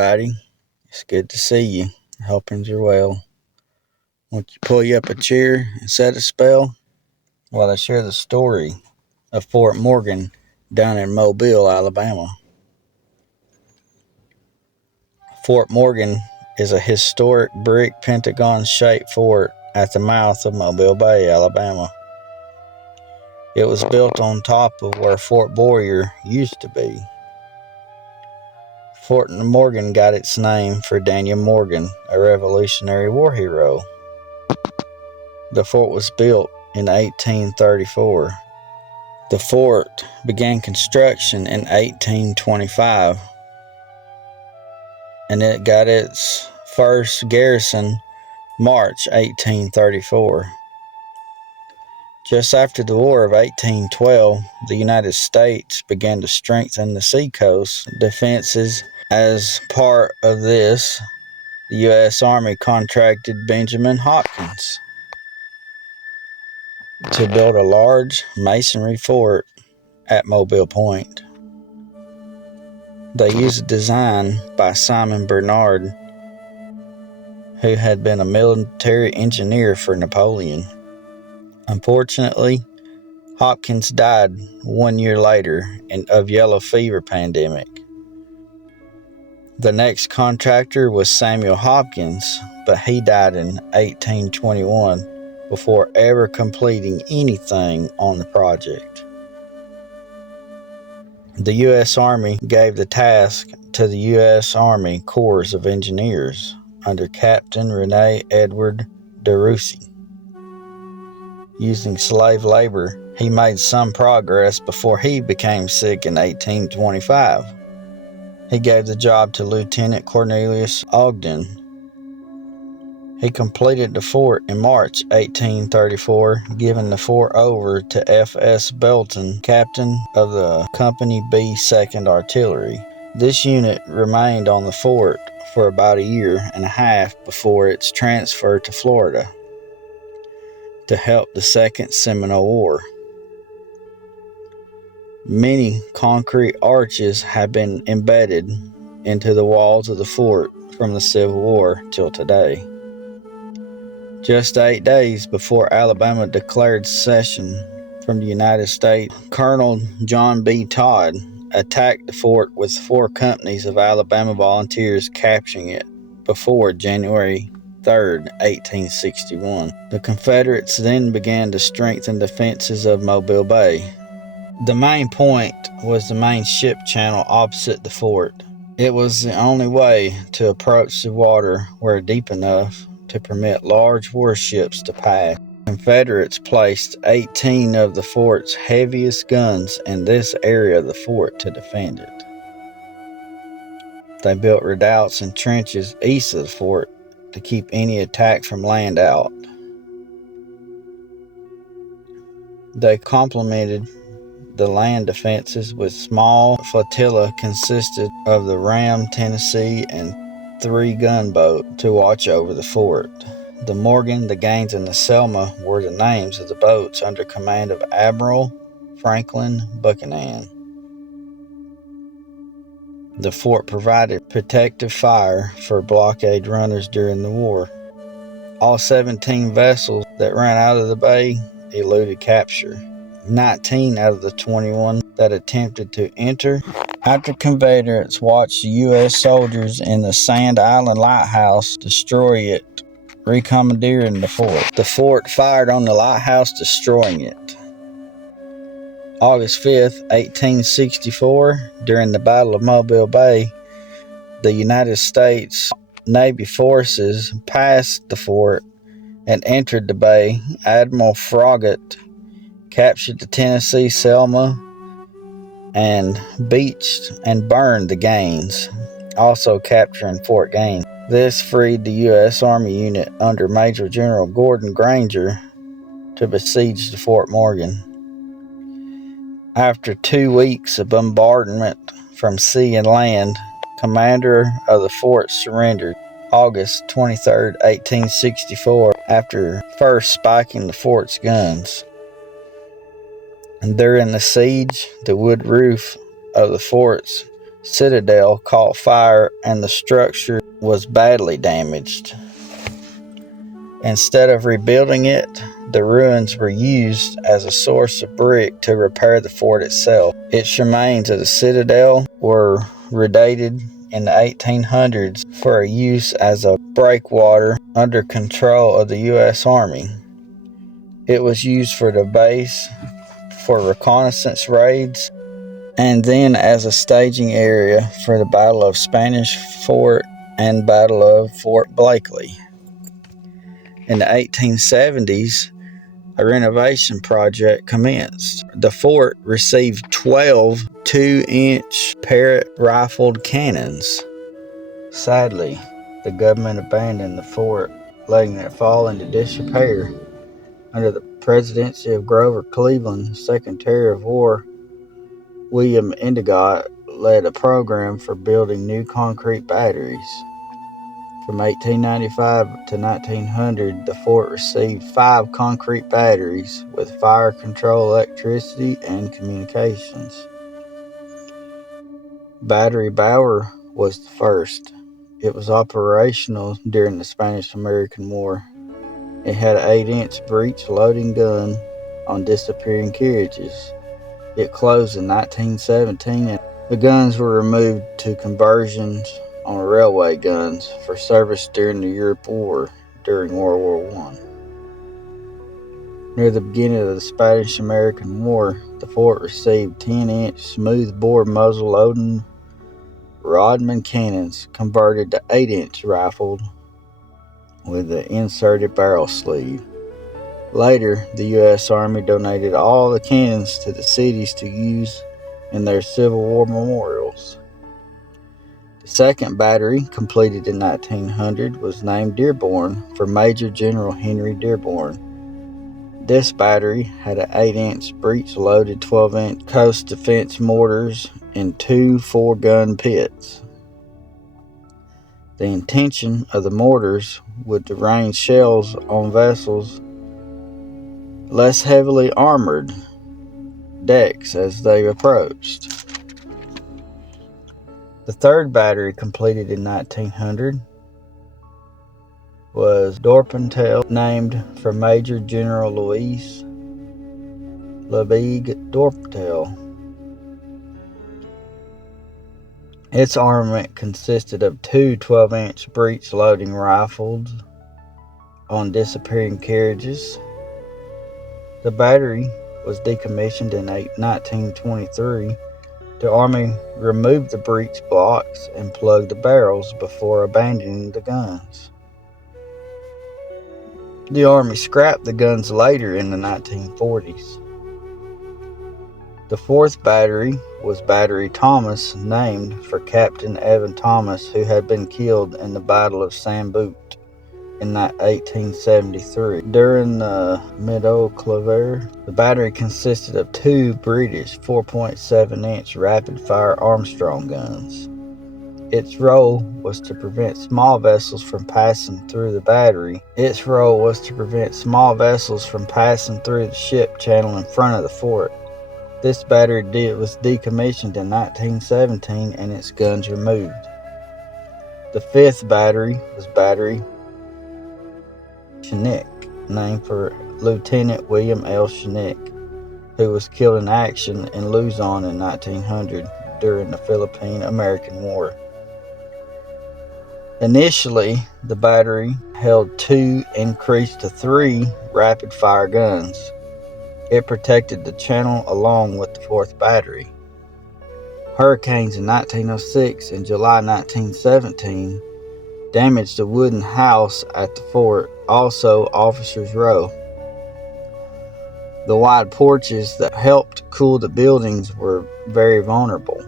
everybody. It's good to see you. Hoping you're well. Won't you pull you up a chair and set a spell while I share the story of Fort Morgan down in Mobile, Alabama. Fort Morgan is a historic brick pentagon-shaped fort at the mouth of Mobile Bay, Alabama. It was built on top of where Fort Boyer used to be. Fort Morgan got its name for Daniel Morgan, a Revolutionary War hero. The fort was built in 1834. The fort began construction in 1825, and it got its first garrison March 1834. Just after the War of 1812, the United States began to strengthen the seacoast defenses. As part of this, the U.S. Army contracted Benjamin Hopkins to build a large masonry fort at Mobile Point. They used a design by Simon Bernard, who had been a military engineer for Napoleon. Unfortunately, Hopkins died 1 year later of yellow fever pandemic. The next contractor was Samuel Hopkins, but he died in 1821 before ever completing anything on the project. The U.S. Army gave the task to the U.S. Army Corps of Engineers under Captain Rene Edward DeRussy. Using slave labor, he made some progress before he became sick in 1825. He gave the job to Lieutenant Cornelius Ogden. He completed the fort in March 1834, giving the fort over to F.S. Belton, captain of the Company B 2nd Artillery. This unit remained on the fort for about a year and a half before its transfer to Florida to help the Second Seminole War. Many concrete arches have been embedded into the walls of the fort from the Civil War till today. Just 8 days before Alabama declared secession from the United States, Colonel John B. Todd attacked the fort with 4 companies of Alabama volunteers, capturing it before January 3rd, 1861. The Confederates then began to strengthen defenses of Mobile Bay. The main point was the main ship channel opposite the fort. It was the only way to approach the water where deep enough to permit large warships to pass. Confederates placed 18 of the fort's heaviest guns in this area of the fort to defend it. They built redoubts and trenches east of the fort to keep any attack from land out. They complemented the land defenses with small flotilla consisted of the Ram, Tennessee, and 3 gunboats to watch over the fort. The Morgan, the Gaines, and the Selma were the names of the boats under command of Admiral Franklin Buchanan. The fort provided protective fire for blockade runners during the war. All 17 vessels that ran out of the bay eluded capture. 19 out of the 21 that attempted to enter. After Confederates watched the U.S. soldiers in the Sand Island Lighthouse destroy it, recommandeering the fort. The fort fired on the lighthouse, destroying it. August 5th, 1864, during the Battle of Mobile Bay, the United States Navy forces passed the fort and entered the bay. Admiral Froggatt captured the Tennessee Selma and beached and burned the Gaines, also capturing Fort Gaines. This freed the U.S. Army unit under Major General Gordon Granger to besiege the Fort Morgan. After 2 weeks of bombardment from sea and land, commander of the fort surrendered August 23, 1864, after first spiking the fort's guns. And during the siege, the wood roof of the forts citadel caught fire and the structure was badly damaged. Instead of rebuilding it, the ruins were used as a source of brick to repair the fort itself. Its remains of the citadel were redated in the 1800s for use as a breakwater under control of the U.S. Army. It was used for the base for reconnaissance raids and then as a staging area for the Battle of Spanish Fort and Battle of Fort Blakely. In the 1870s, a renovation project commenced. The fort received 12 2-inch Parrott-rifled cannons. Sadly, the government abandoned the fort, letting it fall into disrepair. Under the presidency of Grover Cleveland, Secretary of War William Endicott led a program for building new concrete batteries. From 1895 to 1900, the fort received 5 concrete batteries with fire control, electricity, and communications. Battery Bower was the first. It was operational during the Spanish-American War. It had an 8-inch breech-loading gun on disappearing carriages. It closed in 1917, and the guns were removed to conversions on railway guns for service during the Europe War during World War I. Near the beginning of the Spanish-American War, the fort received 10-inch smoothbore muzzle-loading Rodman cannons converted to 8-inch rifled with the inserted barrel sleeve. Later, the U.S. Army donated all the cannons to the cities to use in their Civil War memorials. The second battery, completed in 1900, was named Dearborn for Major General Henry Dearborn. This battery had an 8-inch breech-loaded 12-inch coast defense mortars and 2 4-gun pits. The intention of the mortars was to rain shells on vessels less heavily armored decks as they approached. The third battery, completed in 1900, was Dorpentel, named for Major General Louis Lebesgue Dorpentel. Its armament consisted of 2 12-inch breech-loading rifles on disappearing carriages. The battery was decommissioned in 1923. The Army removed the breech blocks and plugged the barrels before abandoning the guns. The Army scrapped the guns later in the 1940s. The fourth battery was Battery Thomas, named for Captain Evan Thomas, who had been killed in the Battle of San Boot in 1873. During the Mid-October, the battery consisted of 2 British 4.7-inch rapid-fire Armstrong guns. Its role was to prevent small vessels from passing through the battery. Its role was to prevent small vessels from passing through the ship channel in front of the fort. This battery was decommissioned in 1917 and its guns removed. The fifth battery was Battery Chinook, named for Lieutenant William L. Chinook, who was killed in action in Luzon in 1900 during the Philippine-American War. Initially, the battery held 2 increased to 3 rapid-fire guns. It protected the channel along with the fourth battery. Hurricanes in 1906 and July 1917 damaged the wooden house at the fort, also Officers' Row. The wide porches that helped cool the buildings were very vulnerable.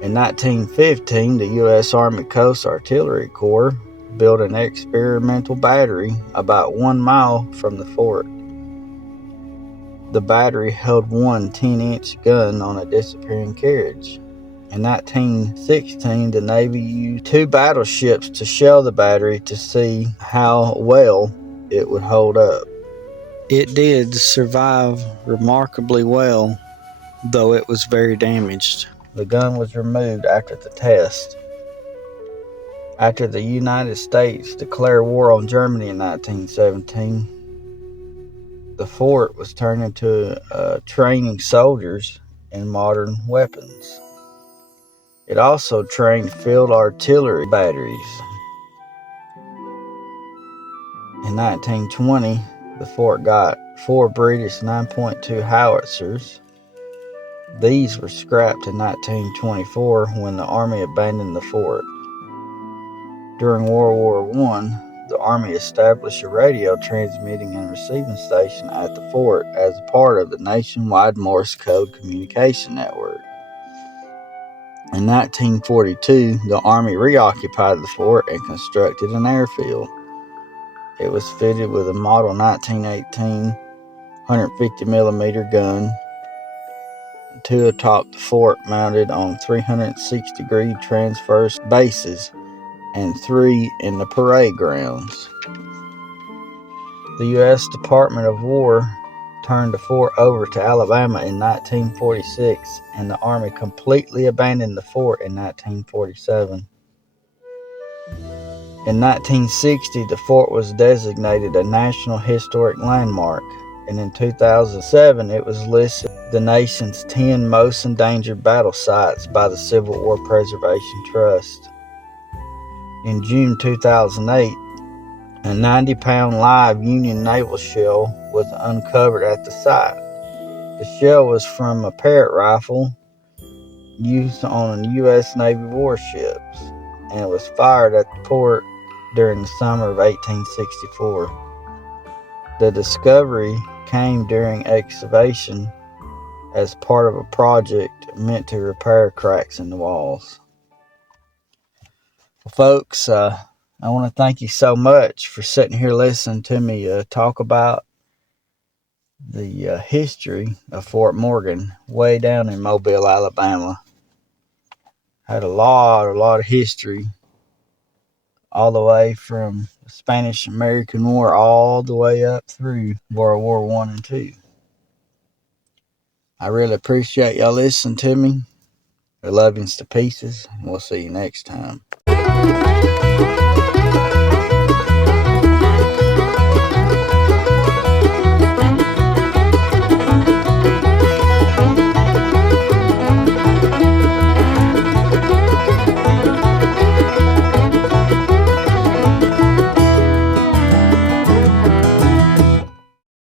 In 1915, the U.S. Army Coast Artillery Corps built an experimental battery about 1 mile from the fort. The battery held 1 10-inch gun on a disappearing carriage. In 1916, the Navy used 2 battleships to shell the battery to see how well it would hold up. It did survive remarkably well, though it was very damaged. the gun was removed after the test. After the United States declared war on Germany in 1917, the fort was turned into training soldiers in modern weapons. It also trained field artillery batteries. In 1920, the fort got 4 British 9.2 howitzers. These were scrapped in 1924 when the Army abandoned the fort. During World War I, the Army established a radio transmitting and receiving station at the fort as a part of the nationwide Morse code communication network. In 1942, the Army reoccupied the fort and constructed an airfield. It was fitted with a model 1918 150mm gun, 2 atop the fort mounted on 360-degree transverse bases, and 3 in the parade grounds. The U.S. Department of War turned the fort over to Alabama in 1946, and the Army completely abandoned the fort in 1947. In 1960, the fort was designated a National Historic Landmark, and in 2007, it was listed the nation's 10 most endangered battle sites by the Civil War Preservation Trust. In June 2008, a 90-pound live Union naval shell was uncovered at the site. The shell was from a Parrott rifle used on U.S. Navy warships, and it was fired at the port during the summer of 1864. The discovery came during excavation as part of a project meant to repair cracks in the walls. Well, folks, I want to thank you so much for sitting here listening to me talk about the history of Fort Morgan way down in Mobile, Alabama. Had a lot of history all the way from the Spanish-American War all the way up through World War I and II. I really appreciate y'all listening to me. Lovings to pieces, and we'll see you next time.